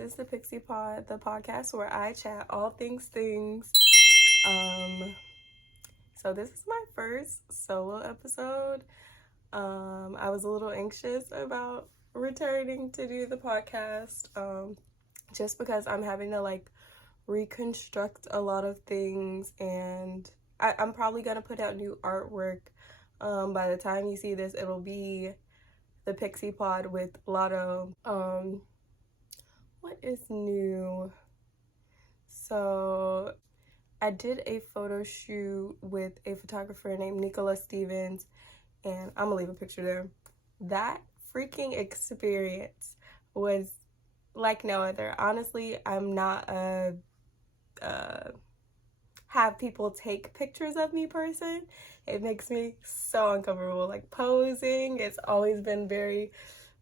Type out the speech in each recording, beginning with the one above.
is the Pixie Pod, the podcast where I chat all things. So this is my first solo episode. I was a little anxious about returning to do the podcast, just because I'm having to reconstruct a lot of things, and I'm probably gonna put out new artwork. By the time you see this, it'll be the Pixie Pod with Lahdo. What is new? So I did a photo shoot with a photographer named Nicola Stevens, and I'm gonna leave a picture there. That freaking experience was like no other. Honestly, I'm not a have people take pictures of me person. It makes me so uncomfortable. Like posing, it's always been very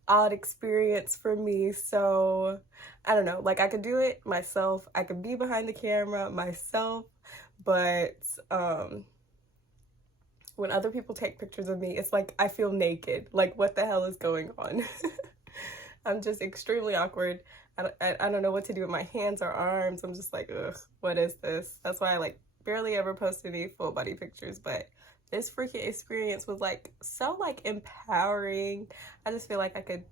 odd experience for me. So I don't know, like I could do it myself, I could be behind the camera myself, but when other people take pictures of me, it's like I feel naked. Like, what the hell is going on? I'm just extremely awkward. I don't know what to do with my hands or arms. I'm just like, ugh, what is this? That's why I barely ever post any full body pictures, but this freaking experience was so empowering. I just feel like I could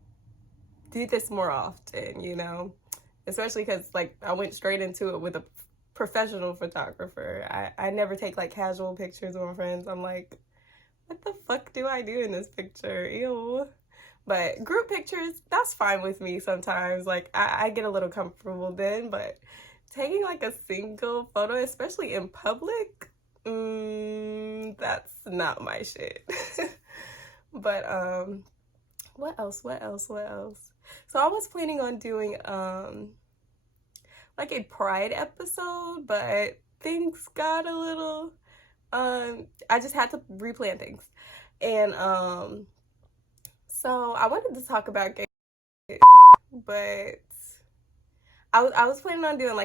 do this more often, you know, especially because I went straight into it with a professional photographer. I never take casual pictures with my friends. I'm like, what the fuck do I do in this picture? Ew. But group pictures, that's fine with me sometimes. I get a little comfortable then, but taking a single photo, especially in public, that's not my shit. But what else? So I was planning on doing a Pride episode, but things got a little I just had to replan things. And so I wanted to talk about gay, but I was planning on doing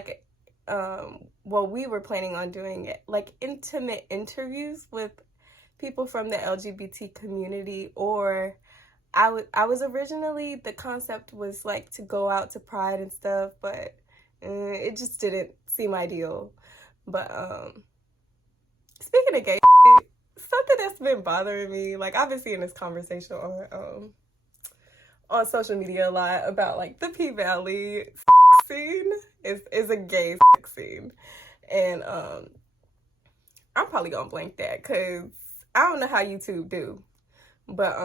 we were planning on doing it intimate interviews with people from the LGBT community, or I was originally, the concept was to go out to Pride and stuff, but it just didn't seem ideal. But speaking of gay, something that's been bothering me, I've been seeing this conversation on social media a lot about the P Valley scene is a gay scene, and I'm probably gonna blank that because I don't know how YouTube do, but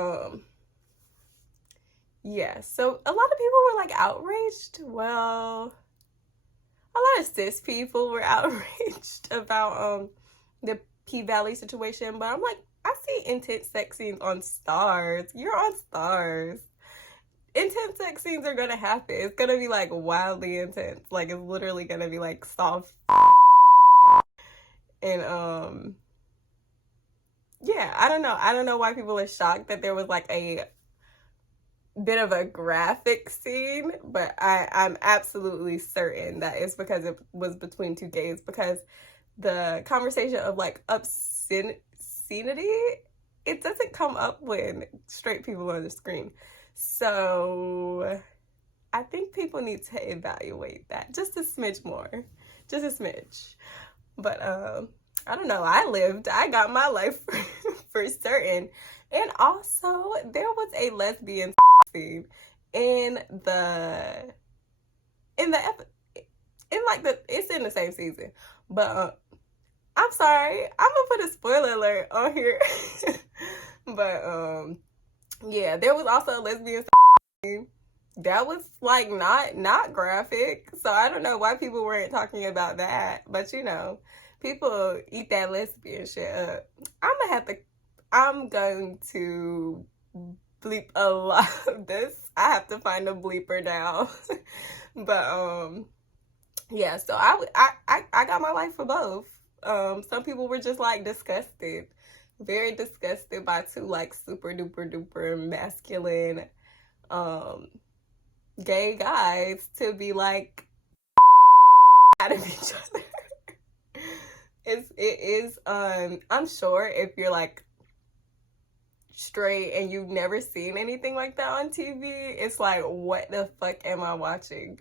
yeah. So a lot of people were outraged. Well, a lot of cis people were outraged about the P Valley situation, but I'm I see intense sex scenes on Stars. You're on Stars. Intense sex scenes are gonna happen. It's gonna be wildly intense. It's literally gonna be soft. And yeah, I don't know why people are shocked that there was a bit of a graphic scene, but I'm absolutely certain that it's because it was between two gays, because the conversation of obscenity, it doesn't come up when straight people are on the screen. So I think people need to evaluate that just a smidge more, just a smidge. But I don't know, I got my life for certain. And also there was a lesbian scene it's in the same season, but I'm sorry, I'm gonna put a spoiler alert on here. But yeah, there was also a lesbian scene that was not graphic, so I don't know why people weren't talking about that. But you know, people eat that lesbian shit up. I'm going to bleep a lot of this. I have to find a bleeper now. But yeah, so I got my life for both. Some people were just disgusted, very disgusted by two super duper duper masculine gay guys to be out of each other. It is I'm sure if you're straight and you've never seen anything like that on TV, it's what the fuck am I watching?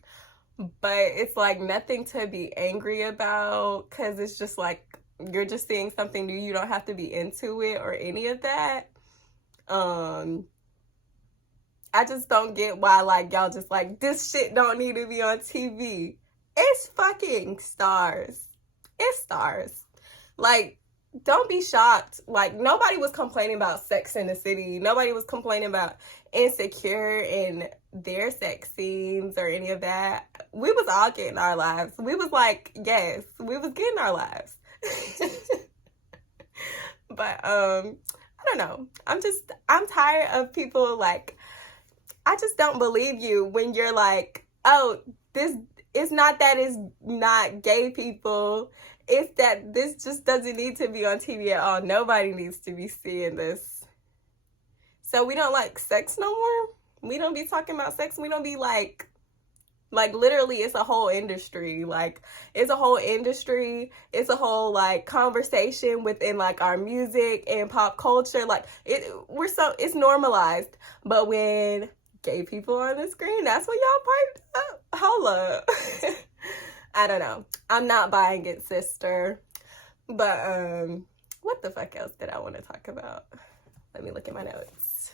but it's like nothing to be angry about, because it's just like you're just seeing something new. You don't have to be into it or any of that. I just don't get why, like, y'all just like, this shit don't need to be on TV. It's fucking stars. It's stars. Like, don't be shocked. Like, nobody was complaining about Sex in the City. Nobody was complaining about Insecure and their sex scenes or any of that. We was all getting our lives. We was like, yes, we was getting our lives. But, I don't know. I'm tired of people, like, I just don't believe you when you're like, oh, it's not that it's not gay people. It's that this just doesn't need to be on TV at all. Nobody needs to be seeing this. So we don't like sex no more? We don't be talking about sex? We don't be like literally it's a whole industry. Like, it's a whole industry. It's a whole like conversation within like our music and pop culture. Like, it's normalized. But when gay people on the screen, that's what y'all piped up? Hold up. I don't know. I'm not buying it, sister. But what the fuck else did I want to talk about? Let me look at my notes.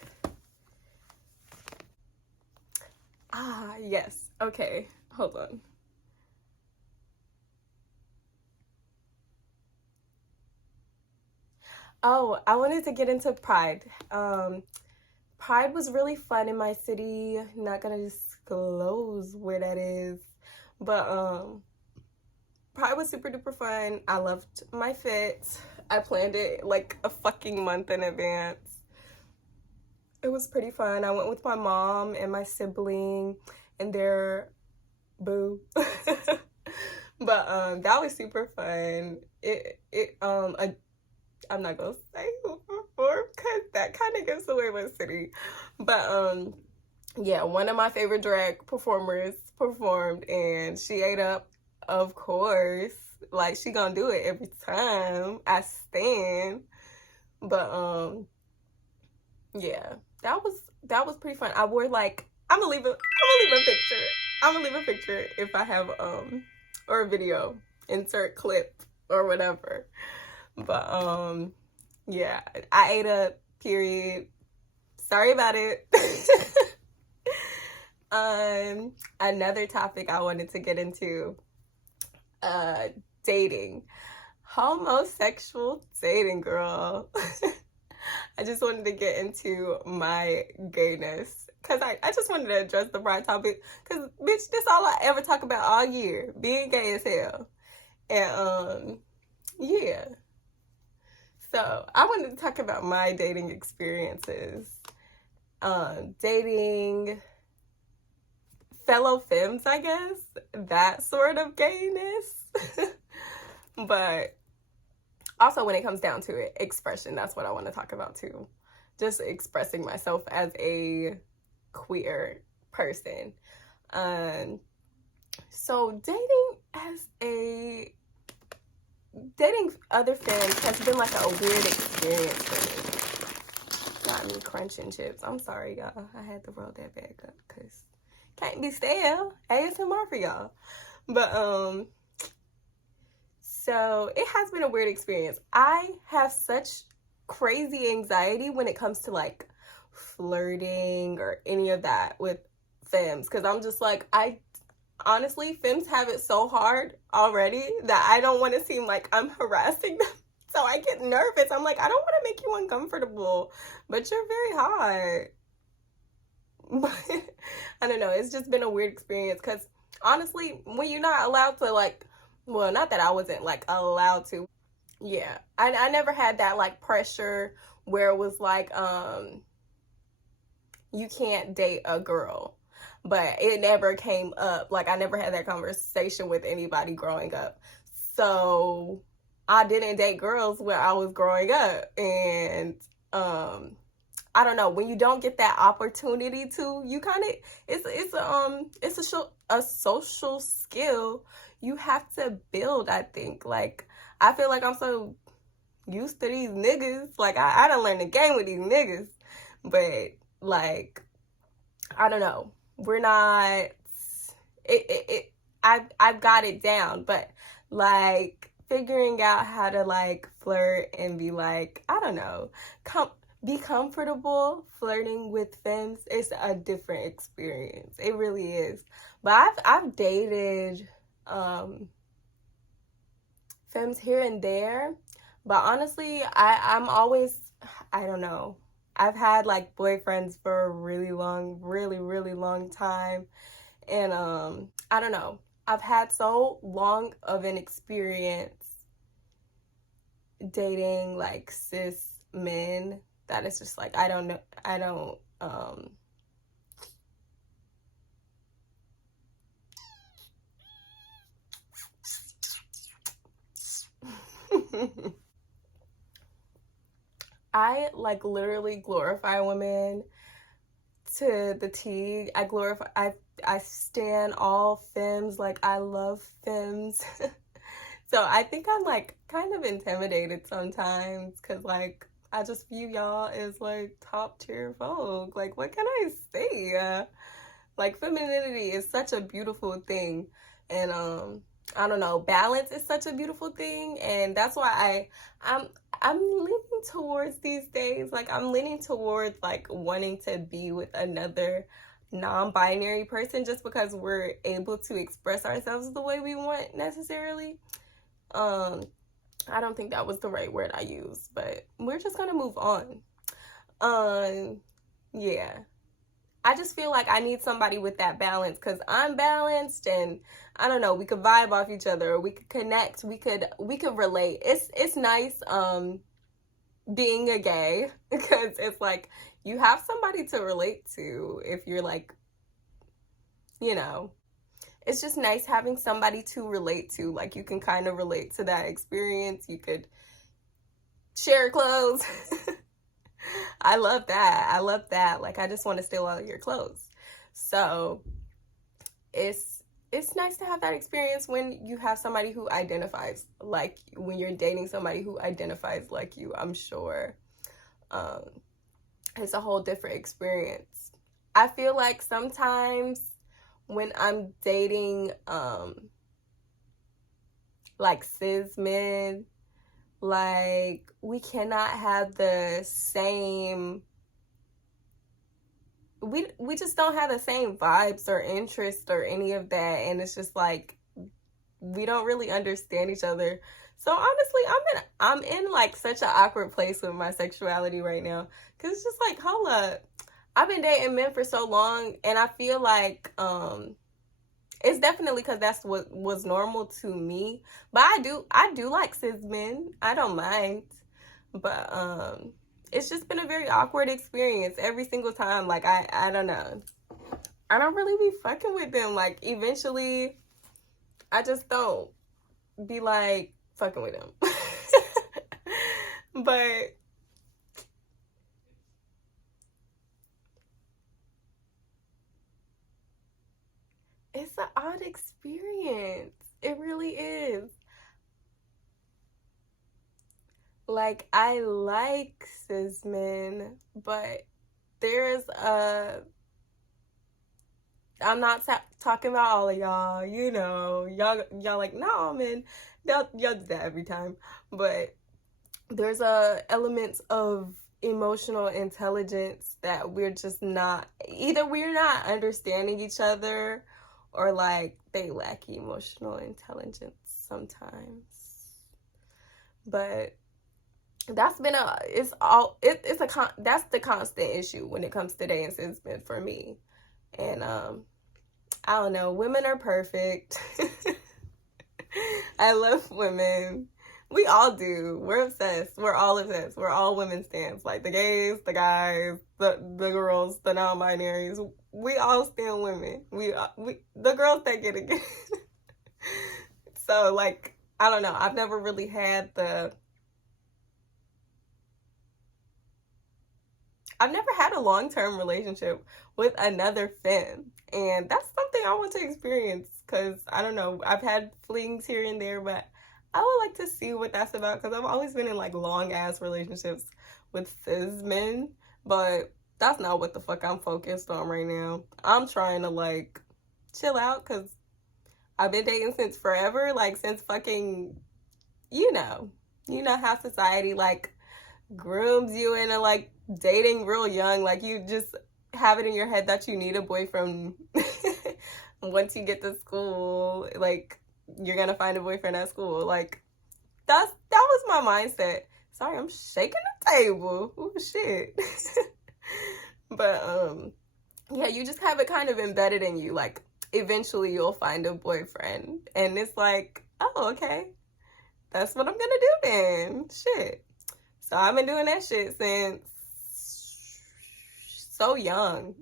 Yes. Okay. Hold on. Oh, I wanted to get into Pride. Pride was really fun in my city. Not gonna disclose where that is, but Pride was super duper fun. I loved my fit. I planned it like a fucking month in advance. It was pretty fun. I went with my mom and my sibling and their boo. But that was super fun. I'm not gonna say who performed because that kind of gives away my city. But yeah, one of my favorite drag performers performed and she ate up, of course. Like, she gonna do it every time. I stand. But yeah, that was pretty fun. I wore like, I'm gonna leave a picture. I'm gonna leave a picture if I have or a video, insert clip or whatever. But yeah, I ate up, period. Sorry about it. Another topic I wanted to get into, dating. Homosexual dating, girl. I just wanted to get into my gayness. Because I just wanted to address the Pride topic. Because, bitch, this all I ever talk about all year. Being gay as hell. And, yeah. So, I wanted to talk about my dating experiences. Dating fellow femmes, I guess. That sort of gayness. But also, when it comes down to it, expression, that's what I want to talk about too. Just expressing myself as a queer person. So dating other femmes has been like a weird experience for me. Got me crunching chips. I'm sorry, y'all. I had to roll that back up because can't be stale. ASMR for y'all. But so it has been a weird experience. I have such crazy anxiety when it comes to like flirting or any of that with femmes, because I'm just like, honestly, femmes have it so hard already that I don't want to seem like I'm harassing them. So I get nervous. I'm like, I don't want to make you uncomfortable, but you're very hot. But I don't know. It's just been a weird experience because honestly, when you're not allowed to like, well, not that I wasn't like allowed to. Yeah, I never had that like pressure where it was like, you can't date a girl. But it never came up. Like, I never had that conversation with anybody growing up. So I didn't date girls when I was growing up. And I don't know, when you don't get that opportunity to, you kind of, it's a social skill you have to build, I think. Like, I feel like I'm so used to these niggas. Like, I done learned the game with these niggas. But, like, I don't know. I've got it down, but like figuring out how to like flirt and be like, I don't know, be comfortable flirting with femmes is a different experience. It really is. But I've dated femmes here and there, but honestly, I'm always, I don't know. I've had like boyfriends for a really long time, and I don't know. I've had so long of an experience dating like cis men that it's just like I don't know. I don't I like literally glorify women to the T. I stan all femmes. Like I love femmes. So I think I'm like kind of intimidated sometimes because like I just view y'all as like top tier folk. Like what can I say? Like femininity is such a beautiful thing, and I don't know, balance is such a beautiful thing, and that's why I'm leaning towards these days, like I'm leaning towards like wanting to be with another non-binary person just because we're able to express ourselves the way we want necessarily. I don't think that was the right word I used, but we're just gonna move on. Yeah. I just feel like I need somebody with that balance because I'm balanced, and I don't know, we could vibe off each other, or we could connect, we could relate. It's nice being a gay because it's like you have somebody to relate to if you're like, you know, it's just nice having somebody to relate to. Like you can kind of relate to that experience. You could share clothes. I love that. I love that. Like I just want to steal all of your clothes. So it's nice to have that experience when you have somebody who identifies like when you're dating somebody who identifies like you. I'm sure it's a whole different experience. I feel like sometimes when I'm dating like cis men, like we cannot have the same, we just don't have the same vibes or interests or any of that, and it's just like we don't really understand each other. So honestly, I'm in like such an awkward place with my sexuality right now because it's just like, hold up, I've been dating men for so long, and I feel like it's definitely because that's what was normal to me. But I do like cis men. I don't mind. But it's just been a very awkward experience every single time. Like I don't know. I don't really be fucking with them. Like eventually I just don't be like fucking with them. But it's an odd experience. It really is. Like I like cis men, but there's a, I'm not talking about all of y'all, you know, y'all like, no, man, y'all do that every time. But there's a elements of emotional intelligence that we're just not, either we're not understanding each other, or like they lack emotional intelligence sometimes. But that's been that's the constant issue when it comes to dating cis men for me. And I don't know, women are perfect. I love women. We all do. We're obsessed. We're all obsessed. We're all women stans. Like the gays, the guys, the girls, the non-binaries. We all stand women. We the girls that get it. So like, I don't know. I've never really had a long-term relationship with another femme, and that's something I want to experience because I don't know, I've had flings here and there, but I would like to see what that's about because I've always been in like long-ass relationships with cis men, but that's not what the fuck I'm focused on right now. I'm trying to like chill out because I've been dating since forever, like since fucking, you know how society like grooms you into like dating real young. Like you just have it in your head that you need a boyfriend once you get to school. Like you're gonna find a boyfriend at school. Like that was my mindset. Sorry, I'm shaking the table. Oh shit. But yeah, you just have it kind of embedded in you. Like eventually you'll find a boyfriend, and it's like, oh, okay, that's what I'm gonna do then. Shit. So I've been doing that shit since so young.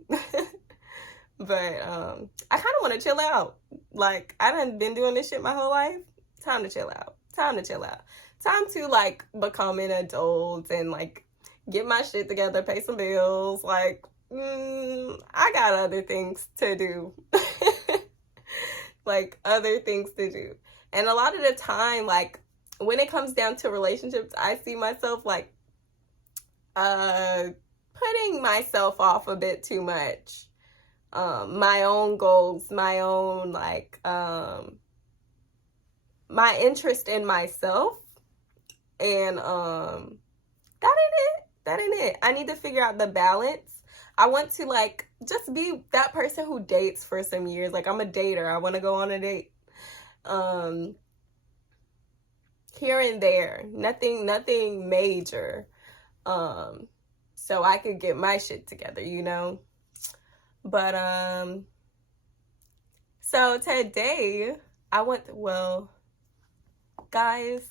But I kind of want to chill out. Like I done been doing this shit my whole life. Time to chill out. Time to chill out. Time to like become an adult and like get my shit together, pay some bills. Like I got other things to do. Like other things to do. And a lot of the time, like when it comes down to relationships, I see myself like putting myself off a bit too much. My own goals, my own like my interest in myself, and that ain't it. I need to figure out the balance. I want to like just be that person who dates for some years. Like I'm a dater. I want to go on a date. Here and there. Nothing major. So I could get my shit together, you know? But so today guys,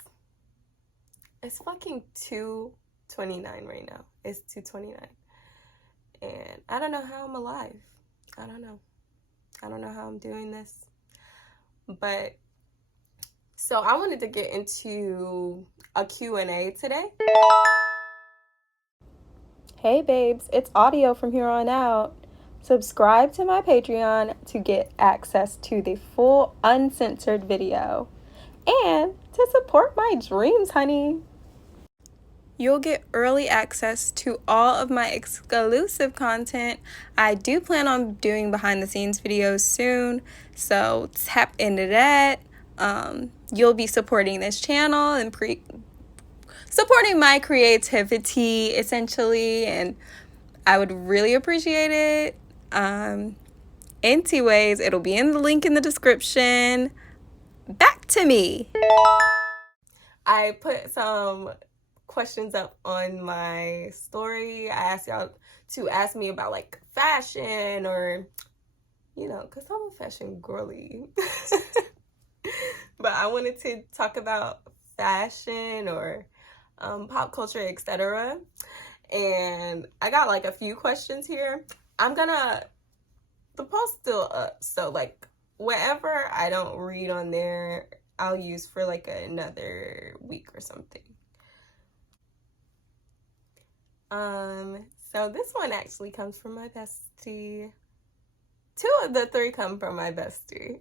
it's fucking 2:29 right now. It's 2:29. And I don't know how I'm alive. I don't know how I'm doing this. But so I wanted to get into a Q&A today. Hey babes, it's audio from here on out. Subscribe to my Patreon to get access to the full uncensored video and to support my dreams, honey. You'll get early access to all of my exclusive content. I do plan on doing behind the scenes videos soon, so tap into that. You'll be supporting this channel and supporting my creativity essentially, and I would really appreciate it. Anyways, it'll be in the link in the description. Back to me. I put some questions up on my story. I asked y'all to ask me about like fashion, or because I'm a fashion girly. But I wanted to talk about fashion or pop culture, etc. And I got like a few questions here. The post still up, so like whatever I don't read on there, I'll use for like another week or something. So this one actually comes from my bestie. 2 of the 3 come from my bestie.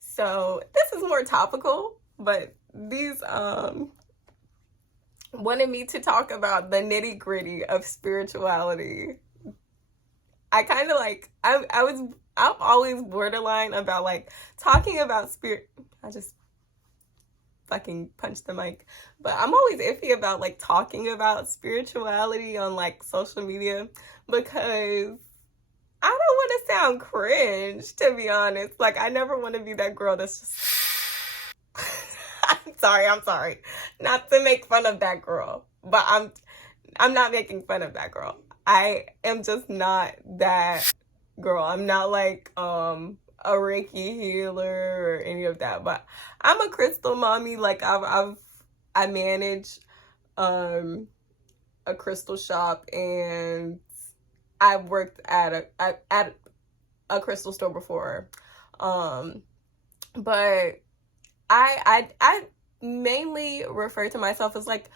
So this is more topical, but these wanted me to talk about the nitty-gritty of spirituality. I kind of like, I'm always borderline about like talking about spirit. I just fucking punched the mic. But I'm always iffy about like talking about spirituality on like social media, because I don't want to sound cringe, to be honest. Like I never want to be that girl that's just I'm sorry. Not to make fun of that girl, but I'm not making fun of that girl. I am just not that girl. I'm not like a Reiki healer or any of that, but I'm a crystal mommy. Like I manage a crystal shop, and I've worked at a crystal store before. But I mainly refer to myself as like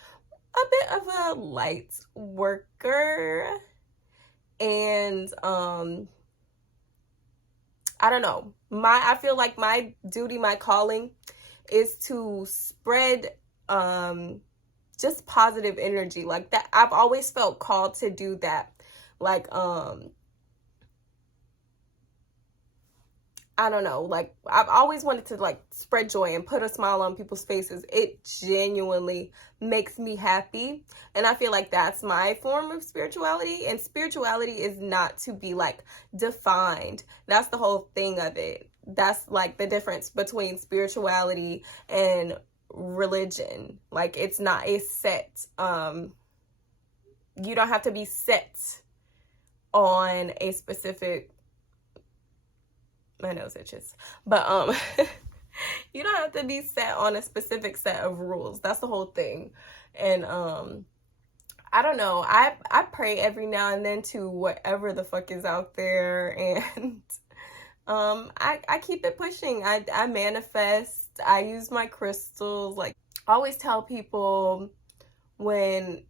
a bit of a light worker, and I don't know, I feel like my duty, my calling is to spread just positive energy like that. I've always felt called to do that. Like I don't know, like, I've always wanted to, like, spread joy and put a smile on people's faces. It genuinely makes me happy. And I feel like that's my form of spirituality. And spirituality is not to be, like, defined. That's the whole thing of it. That's, like, the difference between spirituality and religion. Like, it's not a set. You don't have to be set on a specific, my nose itches, but you don't have to be set on a specific set of rules. That's the whole thing. And I don't know, I pray every now and then to whatever the fuck is out there, and I keep it pushing. I manifest. I use my crystals. Like, I always tell people when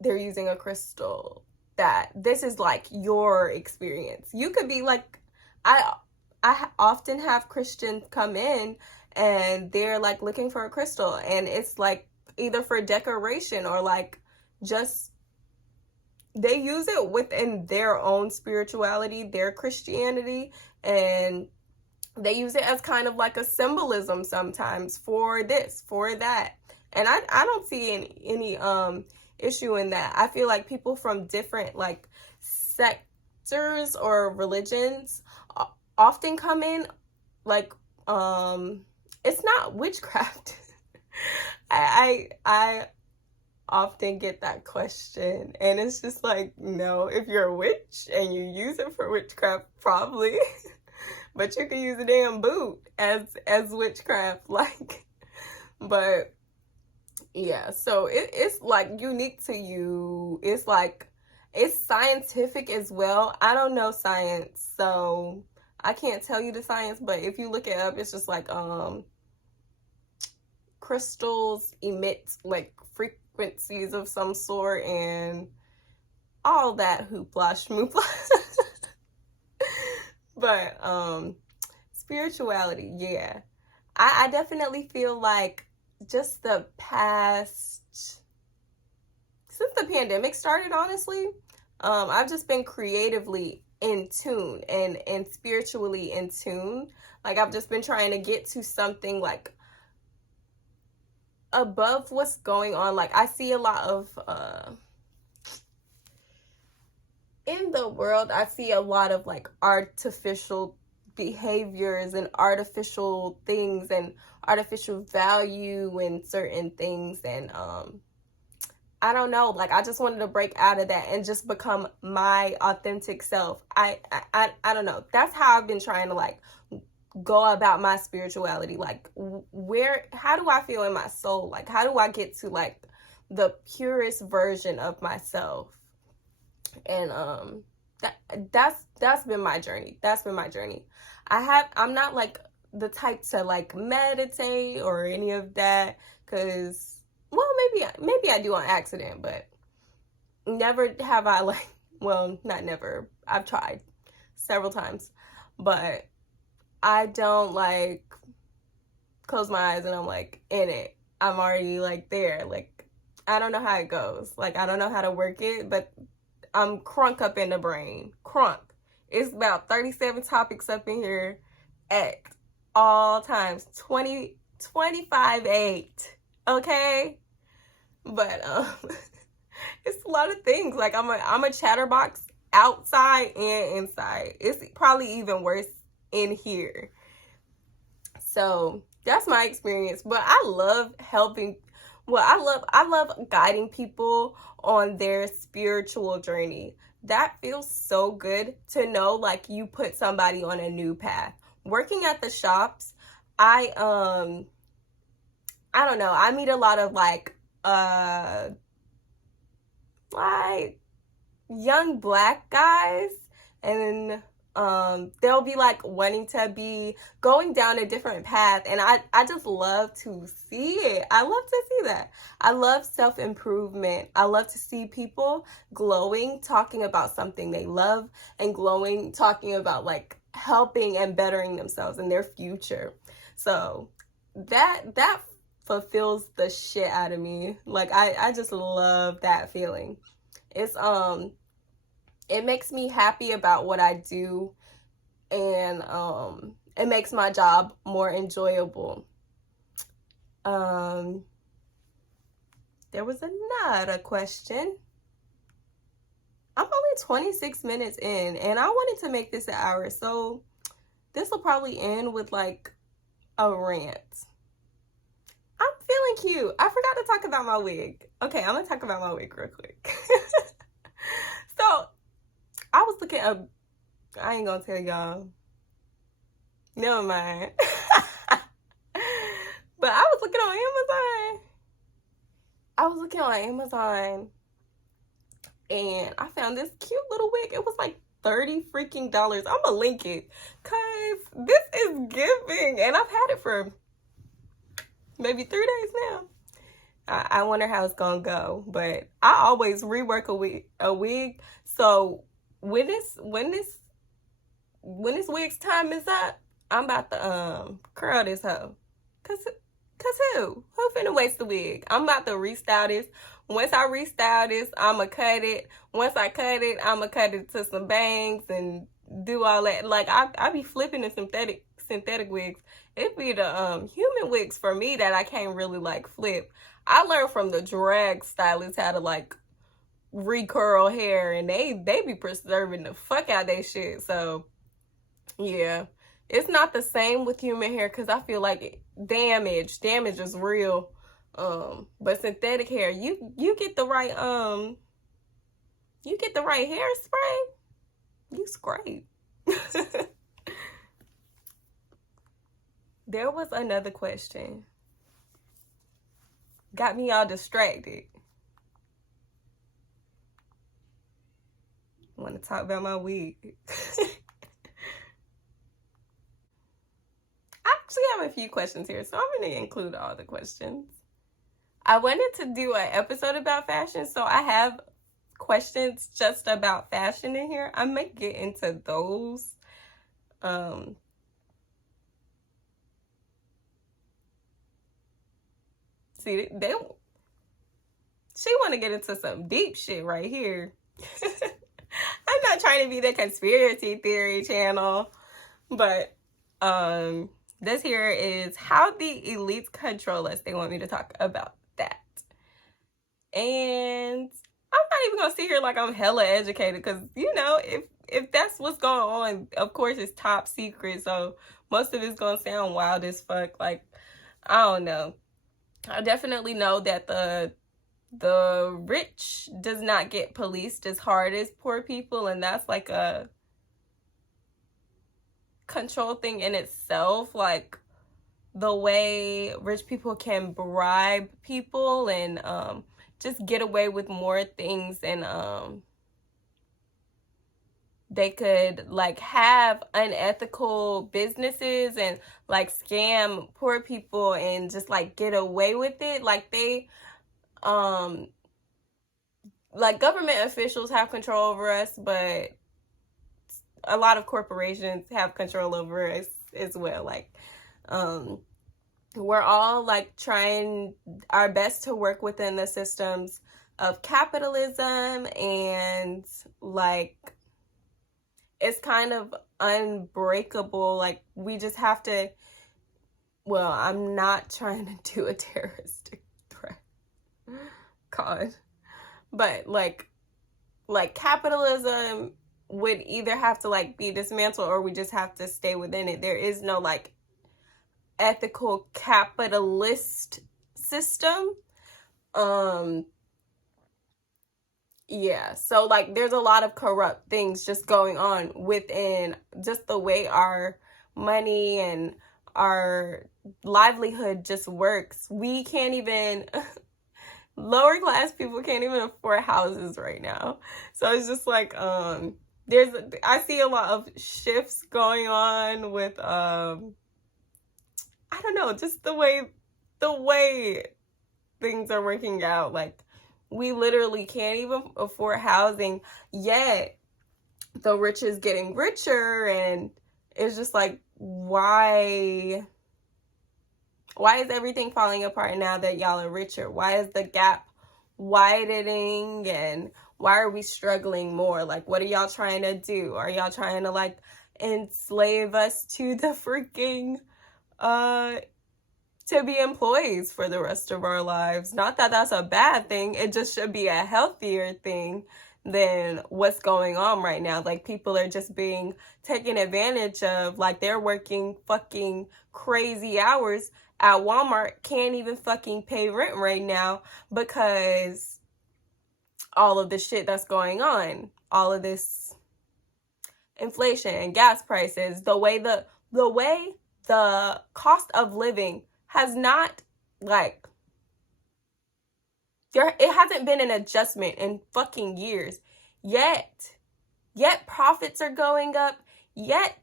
they're using a crystal that this is like your experience. You could be like, I often have Christians come in and they're like looking for a crystal, and it's like either for decoration or like just they use it within their own spirituality, their Christianity, and they use it as kind of like a symbolism sometimes for this, for that. And I don't see any issue in that. I feel like people from different like sectors or religions often come in like it's not witchcraft. I often get that question, and it's just like, no, if you're a witch and you use it for witchcraft, probably. But you can use a damn boot as witchcraft, like. But yeah, so it's like unique to you. It's like, it's scientific as well. I don't know science, so I can't tell you the science, but if you look it up, it's just like crystals emit like frequencies of some sort and all that hoopla schmoopla. But spirituality, yeah. I definitely feel like just the past, since the pandemic started, honestly, I've just been creatively in tune and spiritually in tune. Like, I've just been trying to get to something like above what's going on. Like, I see a lot of in the world, I see a lot of like artificial behaviors and artificial things and artificial value in certain things, and I don't know, like, I just wanted to break out of that and just become my authentic self. I don't know. That's how I've been trying to like go about my spirituality. Like, how do I feel in my soul? Like, how do I get to like the purest version of myself? And that's been my journey. That's been my journey. I'm not like the type to like meditate or any of that, because, well, maybe I do on accident, but never have I like, well, not never. I've tried several times, but I don't like close my eyes and I'm like in it. I'm already like there. Like, I don't know how it goes. Like, I don't know how to work it, but I'm crunk up in the brain. Crunk. It's about 37 topics up in here at all times. 25-8. Okay? But it's a lot of things. Like, I'm a chatterbox outside and inside. It's probably even worse in here. So that's my experience. But I love helping. Well, I love guiding people on their spiritual journey. That feels so good to know, like, you put somebody on a new path. Working at the shops, I don't know, I meet a lot of like young Black guys, and they'll be like wanting to be going down a different path, and I just love to see it. I love to see that. I love self-improvement. I love to see people glowing, talking about something they love, and glowing, talking about like helping and bettering themselves in their future. So that fulfills the shit out of me. Like, I just love that feeling. It's it makes me happy about what I do, and It makes my job more enjoyable. There was another question. I'm only 26 minutes in, and I wanted to make this an hour, so this will probably end with like a rant. I'm feeling cute. I forgot to talk about my wig. Okay, I'm gonna talk about my wig real quick. So I was looking up, I ain't gonna tell y'all. Never mind. But I was looking on Amazon. And I found this cute little wig. It was like $30 freaking. I'm gonna link it, cause this is giving, and I've had it for maybe 3 days now. I wonder how it's gonna go, but I always rework a wig. So when this wig's time is up, I'm about to curl this hoe. Cause who finna waste the wig? I'm about to restyle this. Once I restyle this, I'ma cut it. Once I cut it, I'ma cut it to some bangs and do all that. Like I be flipping the synthetic wigs. It be the human wigs for me that I can't really like flip. I learned from the drag stylists how to like recurl hair, and they be preserving the fuck out they shit. So yeah, it's not the same with human hair because I feel like damage is real. But synthetic hair, you get the right hairspray, you scrape. There was another question. Got me all distracted. Want to talk about my wig. I actually have a few questions here, so I'm going to include all the questions. I wanted to do an episode about fashion, so I have questions just about fashion in here. I may get into those. See, she want to get into some deep shit right here. I'm not trying to be the conspiracy theory channel, but this here is how the elites control us. They want me to talk about that. And I'm not even gonna sit here like I'm hella educated, because you know, if that's what's going on, of course it's top secret, so most of it's gonna sound wild as fuck. Like, I don't know. I definitely know that the rich does not get policed as hard as poor people, and that's like a control thing in itself. Like the way rich people can bribe people and just get away with more things, and they could like have unethical businesses and like scam poor people and just like get away with it. Like they like government officials have control over us, but a lot of corporations have control over us as well. Like we're all like trying our best to work within the systems of capitalism, and like it's kind of unbreakable. Like we just have to, well, I'm not trying to do a terroristic threat, God, but like capitalism would either have to like be dismantled, or we just have to stay within it. There is no like ethical capitalist system. Yeah, so like there's a lot of corrupt things just going on within just the way our money and our livelihood just works. We can't even lower class people can't even afford houses right now. So it's just like I see a lot of shifts going on with I don't know, just the way things are working out. Like we literally can't even afford housing, yet the rich is getting richer, and it's just like, why is everything falling apart now that y'all are richer? Why is the gap widening, and why are we struggling more? Like, what are y'all trying to do? Are y'all trying to like enslave us to the freaking, to be employees for the rest of our lives. Not that that's a bad thing. It just should be a healthier thing than what's going on right now. Like, people are just being taken advantage of. Like, they're working fucking crazy hours at Walmart, can't even fucking pay rent right now because all of the shit that's going on, all of this inflation and gas prices, the way the cost of living has not, like, it hasn't been an adjustment in fucking years. Yet profits are going up. Yet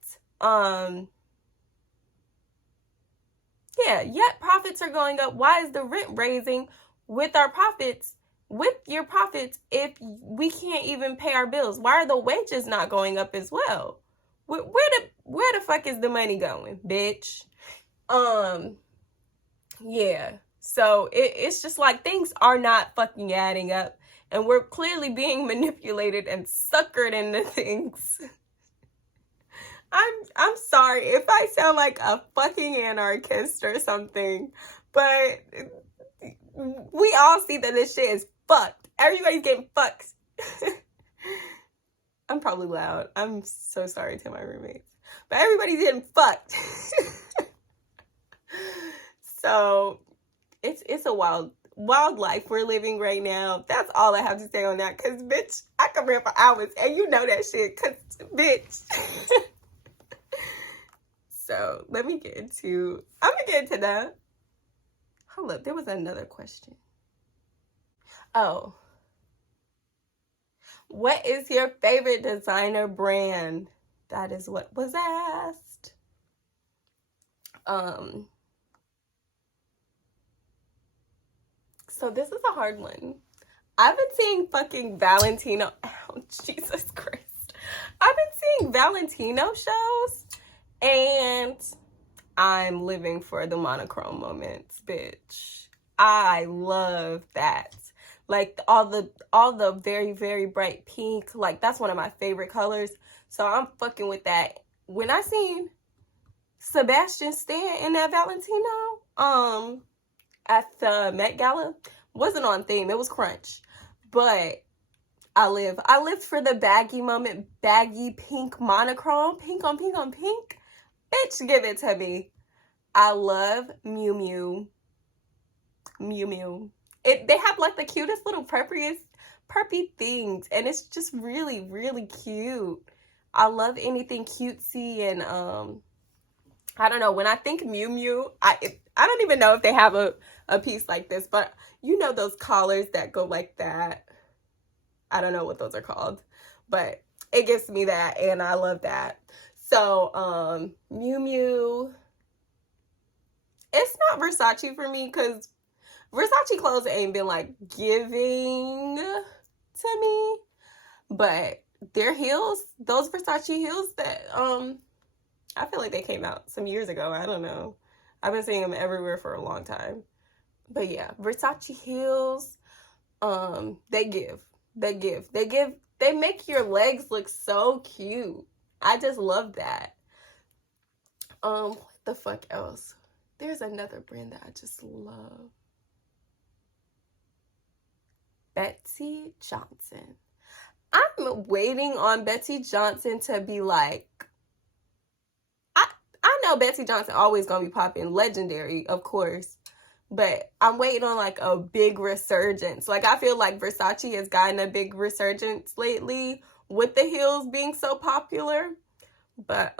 profits are going up. Why is the rent raising with our profits, with your profits, if we can't even pay our bills? Why are the wages not going up as well? Where the fuck is the money going, bitch? Yeah. So it's just like, things are not fucking adding up, and we're clearly being manipulated and suckered into things. I'm sorry if I sound like a fucking anarchist or something, but we all see that this shit is fucked. Everybody's getting fucked. I'm probably loud. I'm so sorry to my roommates, but everybody's getting fucked. So it's a wild life we're living right now. That's all I have to say on that, because bitch, I can rant for hours, and you know that shit, because bitch. So I'm gonna get into that. Hold up, there was another question. Oh, what is your favorite designer brand? That is what was asked. So this is a hard one. I've been seeing fucking Valentino. Oh, Jesus Christ. I've been seeing Valentino shows, and I'm living for the monochrome moments, bitch. I love that. Like, all the very, very bright pink. Like, that's one of my favorite colors. So I'm fucking with that. When I seen Sebastian Stan in that Valentino, at the Met Gala, wasn't on theme. It was crunch. But I lived for the baggy moment, baggy pink monochrome, pink on pink on pink. Bitch, give it to me. I love Miu Miu. Miu Miu. They have like the cutest little perpy things, and it's just really, really cute. I love anything cutesy, and I don't know, when I think Miu Miu, I don't even know if they have a piece like this, but you know those collars that go like that. I don't know what those are called, but it gives me that, and I love that. So, Miu Miu. It's not Versace for me, because Versace clothes ain't been, like, giving to me. But their heels, those Versace heels that, I feel like they came out some years ago. I don't know. I've been seeing them everywhere for a long time. But yeah, Versace heels, they make your legs look so cute. I just love that. What the fuck else? There's another brand that I just love. Betsy Johnson. I'm waiting on Betsy Johnson to be like, I know Betsy Johnson always gonna be popping, legendary, of course, but I'm waiting on like a big resurgence. Like, I feel like Versace has gotten a big resurgence lately with the heels being so popular. But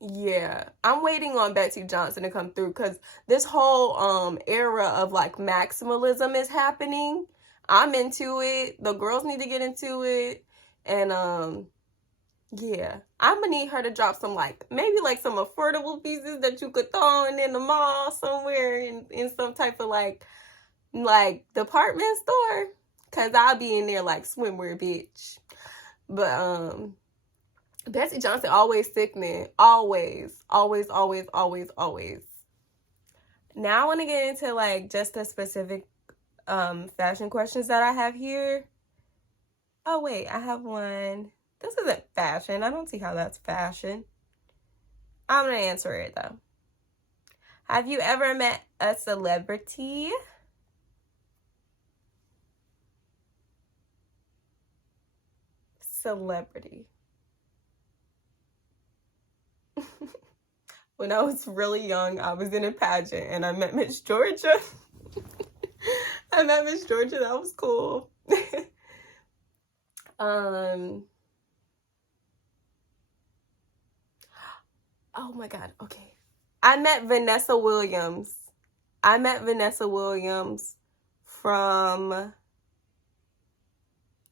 yeah, I'm waiting on Betsy Johnson to come through, because this whole era of like maximalism is happening. I'm into it. The girls need to get into it. And yeah, I'm gonna need her to drop some, like, maybe like some affordable pieces that you could throw in the mall somewhere, in some type of like department store, because I'll be in there like swimwear, bitch. But Betsy Johnson always sickening. Always. Always, always, always, always. Now I want to get into like just the specific fashion questions that I have here. Oh wait, I have one. This isn't fashion. I don't see how that's fashion. I'm gonna answer it though. Have you ever met a celebrity? Celebrity. When I was really young, I was in a pageant and I met Miss Georgia. I met Miss Georgia. That was cool. Oh my God. Okay. I met Vanessa Williams. I met Vanessa Williams from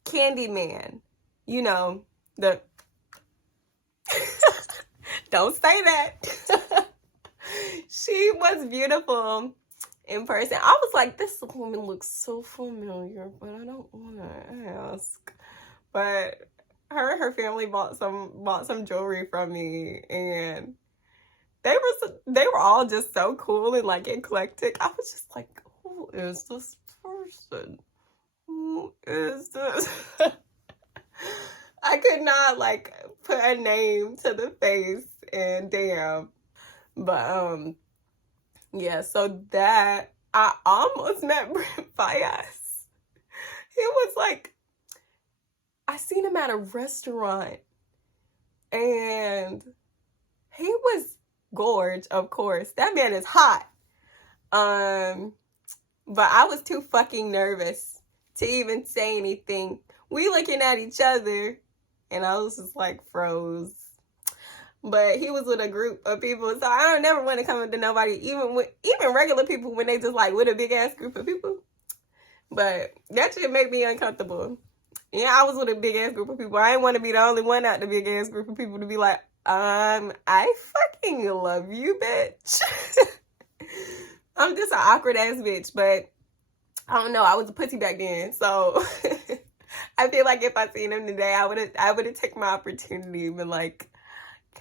Candyman. You know, the don't say that. She was beautiful in person. I was like, this woman looks so familiar, but I don't want to ask. But her family bought some jewelry from me, and they were all just so cool and like eclectic. I was just like, who is this person? Who is this? I could not like put a name to the face, and damn. But yeah, so that I almost met Brent Fayez. He was like, I seen him at a restaurant and he was gorge, of course. That man is hot. But I was too fucking nervous to even say anything. We looking at each other and I was just like froze. But he was with a group of people, so I don't never want to come up to nobody, even regular people, when they just like with a big ass group of people. But that shit make me uncomfortable. Yeah, I was with a big ass group of people. I didn't want to be the only one out the big ass group of people to be like, I fucking love you, bitch. I'm just an awkward ass bitch, but I don't know. I was a pussy back then, so I feel like if I seen him today, I would have taken my opportunity and been like,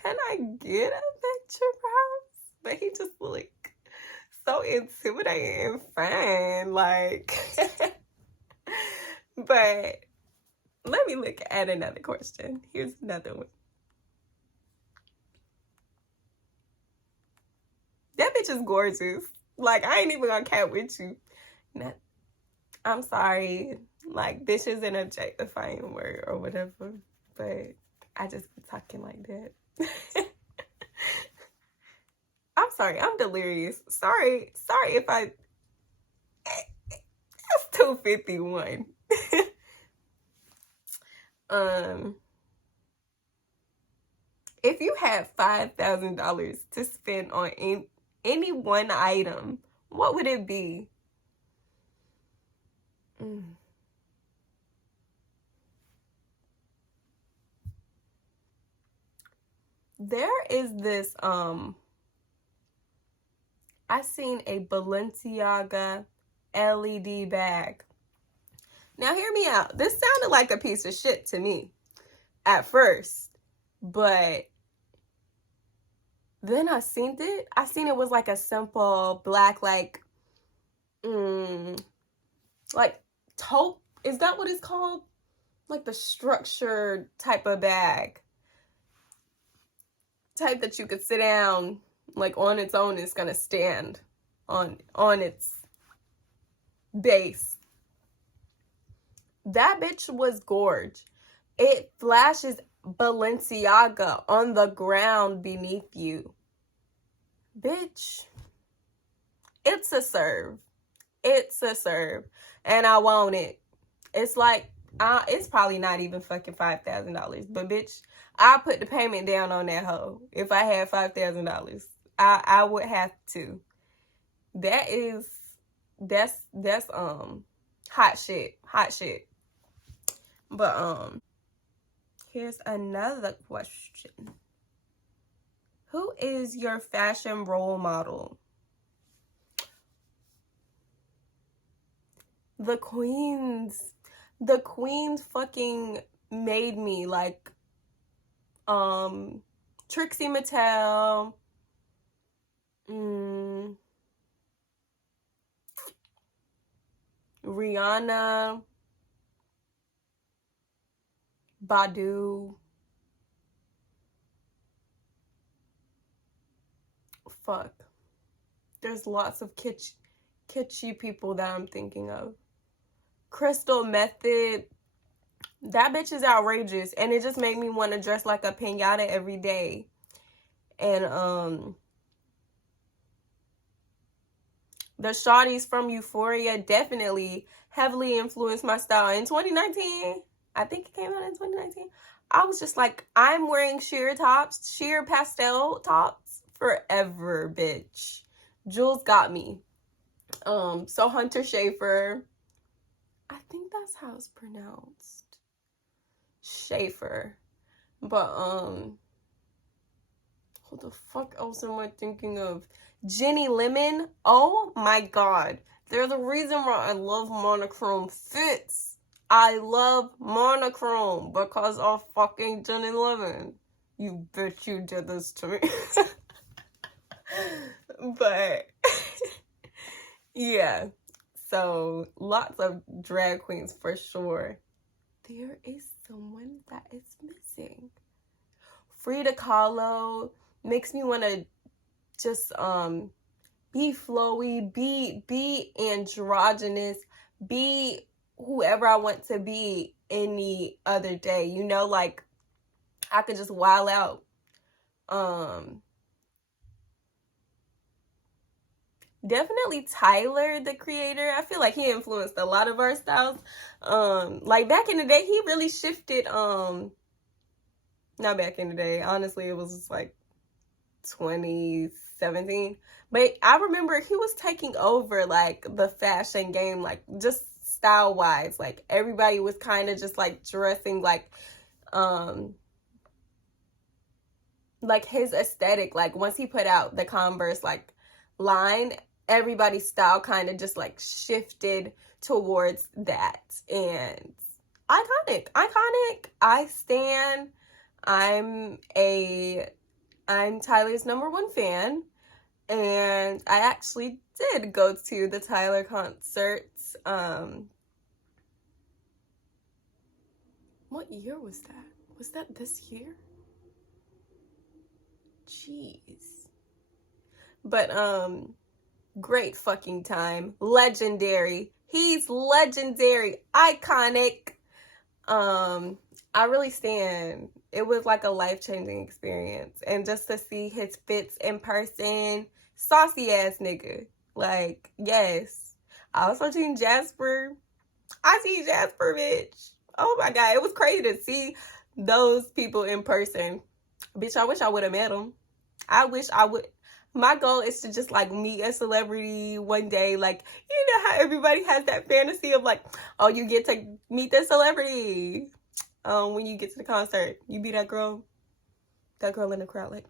can I get a picture, perhaps? But he just looked so intimidating and fun, like. But let me look at another question. Here's another one. That bitch is gorgeous. Like, I ain't even gonna cap with you. No, I'm sorry. Like, bitch is an objectifying word or whatever. But I just be talking like that. I'm sorry, I'm delirious. Sorry if I... That's 251. If you had $5,000 to spend on any one item, what would it be? There is this, I seen a Balenciaga LED bag. Now hear me out. This sounded like a piece of shit to me at first, but then I seen it. I seen it was like a simple black, like taupe. Is that what it's called? Like the structured type of bag. Type that you could sit down, like on its own, it's gonna stand on its base. That bitch was gorge. It flashes Balenciaga on the ground beneath you. Bitch, it's a serve. It's a serve. And I want it. It's like, it's probably not even fucking $5,000. But bitch, I put the payment down on that hoe. If I had $5,000, I would have to. That's hot shit. Hot shit. But here's another question. Who is your fashion role model? The queens. The queens fucking made me, like, Trixie Mattel, Rihanna, Badu. Fuck. There's lots of kitschy people that I'm thinking of. Crystal Method. That bitch is outrageous. And it just made me want to dress like a piñata every day. And, the shawties from Euphoria definitely heavily influenced my style. In 2019, I think it came out in 2019, I was just like, I'm wearing sheer tops, sheer pastel tops forever, bitch. Jules got me. So Hunter Schafer, I think that's how it's pronounced. Schafer. But, who the fuck else am I thinking of? Jenny Lemon. Oh my god. They're the reason why I love monochrome fits. I love monochrome because of fucking Jenny Lemon. You bitch, you did this to me. But, yeah. So, lots of drag queens for sure. There is someone that is missing. Frida Kahlo makes me want to just be flowy, be androgynous, be whoever I want to be any other day. You know, like I could just wild out. Definitely Tyler, the creator. I feel like he influenced a lot of our styles. Like back in the day, he really shifted. Not back in the day. Honestly, it was like 2017. But I remember he was taking over like the fashion game, like just style wise. Like everybody was kind of just like dressing like his aesthetic. Like once he put out the Converse like line, everybody's style kind of just like shifted towards that. And iconic. I stan. I'm Tyler's #1 fan, and I actually did go to the Tyler concerts. What year was that? Was that this year? Jeez. But great fucking time. Legendary. He's legendary. Iconic. I really stan. It was like a life-changing experience. And just to see his fits in person, saucy ass nigga. Like, yes. I was watching Jasper. I see Jasper, bitch. Oh my god, it was crazy to see those people in person. Bitch, I wish I would have met them. I wish I would. My goal is to just like meet a celebrity one day. Like, you know how everybody has that fantasy of like, oh, you get to meet the celebrity. When you get to the concert, you be that girl in the crowd, like,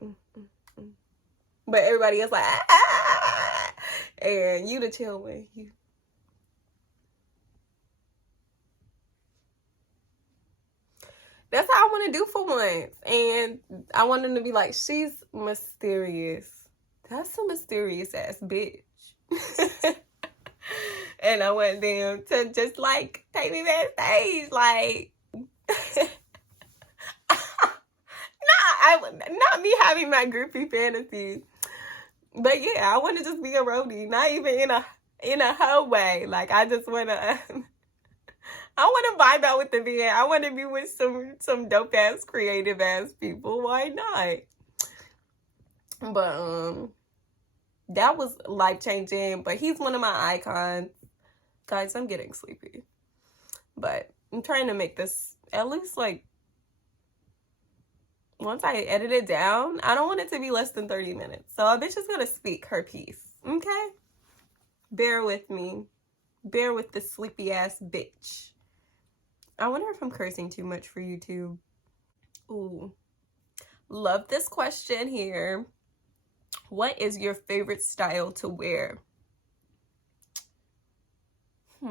But everybody else like, ah! And you the chill one. That's how I want to do for once. And I want them to be like, she's mysterious. That's a mysterious ass bitch. And I want them to just like take me backstage, like. Not me having my groupie fantasies, but yeah, I want to just be a roadie, not even in a hoe way. Like I just want to, I want to vibe out with the band. I want to be with some dope ass, creative ass people. Why not? But that was life changing. But he's one of my icons, guys. I'm getting sleepy, but I'm trying to make this at least like. Once I edit it down, I don't want it to be less than 30 minutes. So a bitch is gonna speak her piece, okay? Bear with me. Bear with the sleepy ass bitch. I wonder if I'm cursing too much for YouTube. Ooh. Love this question here. What is your favorite style to wear? The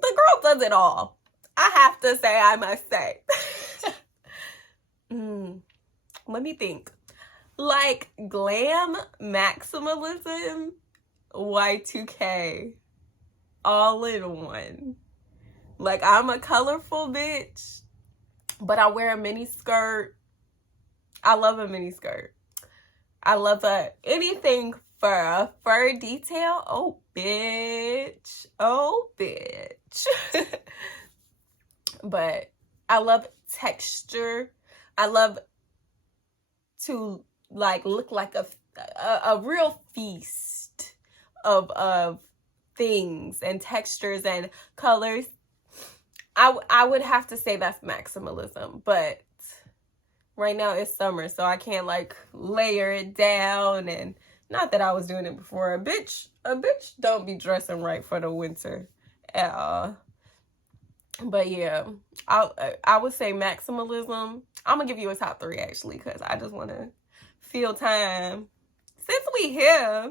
girl does it all. I have to say, I must say. Let me think. Like glam maximalism, Y2K, all in one. Like, I'm a colorful bitch, but I wear a mini skirt. I love a mini skirt. I love anything for a fur detail. Oh, bitch. Oh, bitch. But I love texture. I love to like look like a real feast of things and textures and colors. I would have to say that's maximalism, but right now it's summer, so I can't like layer it down. And not that I was doing it before. A bitch don't be dressing right for the winter at all. But yeah, I would say maximalism. I'm gonna give you a top 3 actually, because I just want to feel time since we here.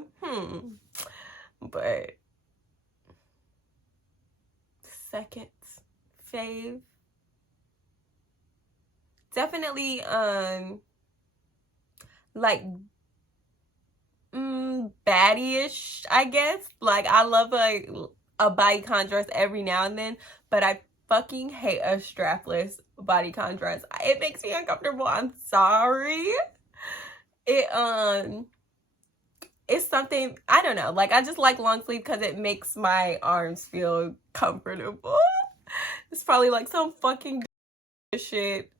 But second fave, definitely like baddie-ish, I guess. Like, I love a bodycon dress every now and then, but I fucking hate a strapless bodycon dress. It makes me uncomfortable. I'm sorry. It's something, I don't know, like, I just like long sleeve because it makes my arms feel comfortable. It's probably like some fucking shit.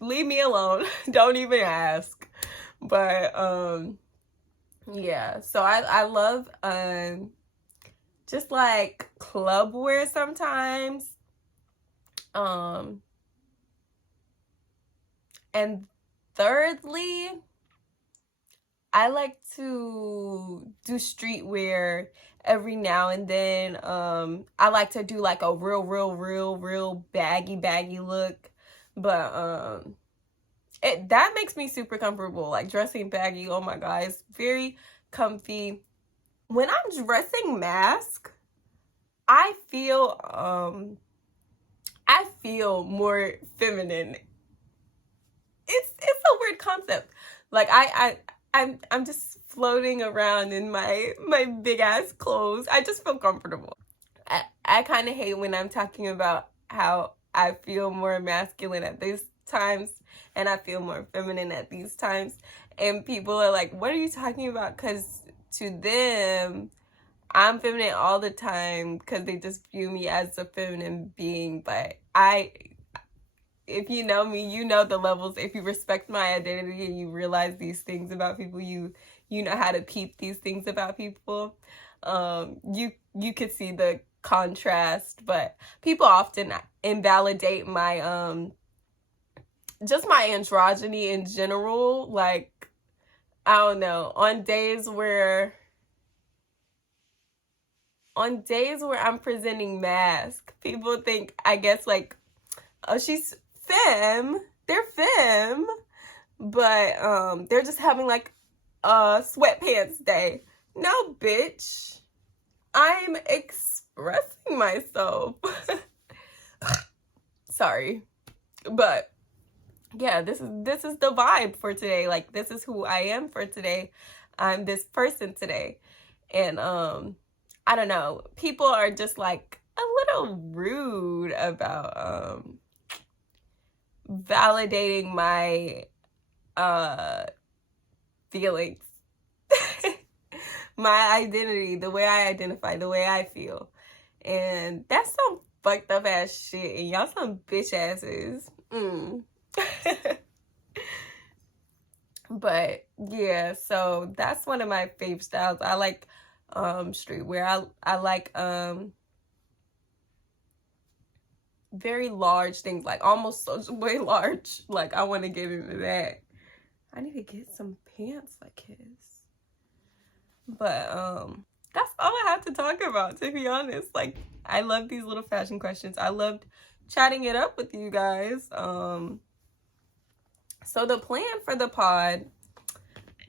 Leave me alone. Don't even ask. But yeah, so I love just like club wear sometimes. And thirdly, I like to do streetwear every now and then. I like to do like a real baggy look. But that makes me super comfortable. Like, dressing baggy, oh my god, it's very comfy. When I'm dressing mask, I feel more feminine. It's a weird concept. Like, I'm just floating around in my big ass clothes. I just feel comfortable. I kind of hate when I'm talking about how I feel more masculine at these times and I feel more feminine at these times, and people are like, what are you talking about? Because to them, I'm feminine all the time because they just view me as a feminine being. But if you know me, you know the levels. If you respect my identity and you realize these things about people, you know how to peep these things about people. You could see the contrast. But people often invalidate my just my androgyny in general. Like, I don't know, on days where I'm presenting mask, people think, I guess, like, oh, she's femme. They're femme, but they're just having like a sweatpants day. No, bitch. I'm expressing myself. Sorry. But yeah, this is the vibe for today. Like, this is who I am for today. I'm this person today. And I don't know, people are just like a little rude about validating my feelings, my identity, the way I identify, the way I feel. And that's some fucked up ass shit, and y'all some bitch asses. But yeah, so that's one of my fave styles. I like streetwear. I like very large things, like almost way large. Like, I want to get into that. I need to get some pants like his. But that's all I have to talk about, to be honest. Like, I love these little fashion questions. I loved chatting it up with you guys. So the plan for the pod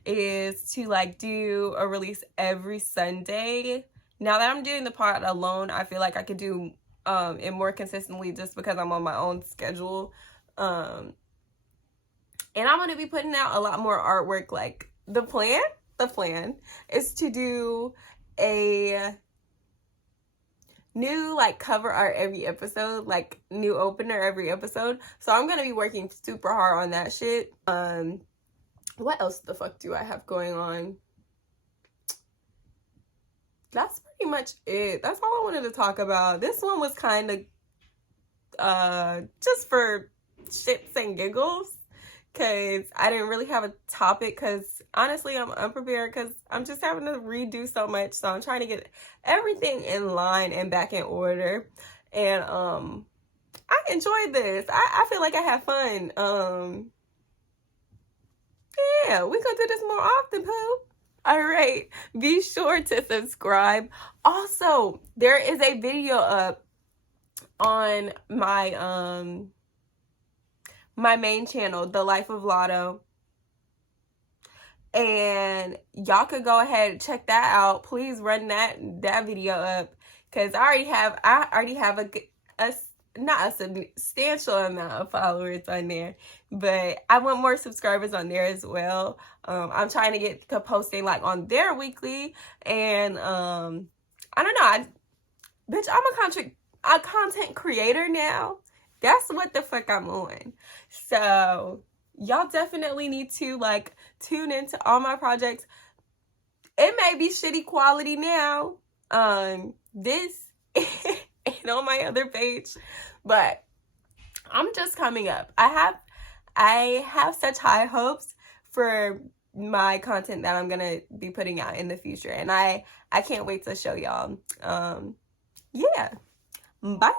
is to like do a release every Sunday. Now that I'm doing the pod alone, I feel like I could do it more consistently just because I'm on my own schedule. And I'm going to be putting out a lot more artwork. Like, the plan is to do a new like cover art every episode, like new opener every episode. So I'm gonna be working super hard on that shit. What else the fuck do I have going on? That's pretty much it. That's all I wanted to talk about. This one was kind of just for shits and giggles, because I didn't really have a topic, because honestly I'm unprepared, because I'm just having to redo so much. So I'm trying to get everything in line and back in order. And I enjoyed this. I feel like I had fun. Yeah, we gonna do this more often, Pooh. All right, be sure to subscribe. Also, there is a video up on my my main channel, The Life of Lahdo, and y'all could go ahead and check that out. Please run that video up, because I already have a not a substantial amount of followers on there, but I want more subscribers on there as well. I'm trying to get to posting like on there weekly, and I don't know, bitch, I'm a content creator now. That's what the fuck I'm on. So y'all definitely need to like tune into all my projects. It may be shitty quality now, this and on my other page, but I'm just coming up. I have such high hopes for my content that I'm gonna be putting out in the future, and I can't wait to show y'all. Yeah, bye.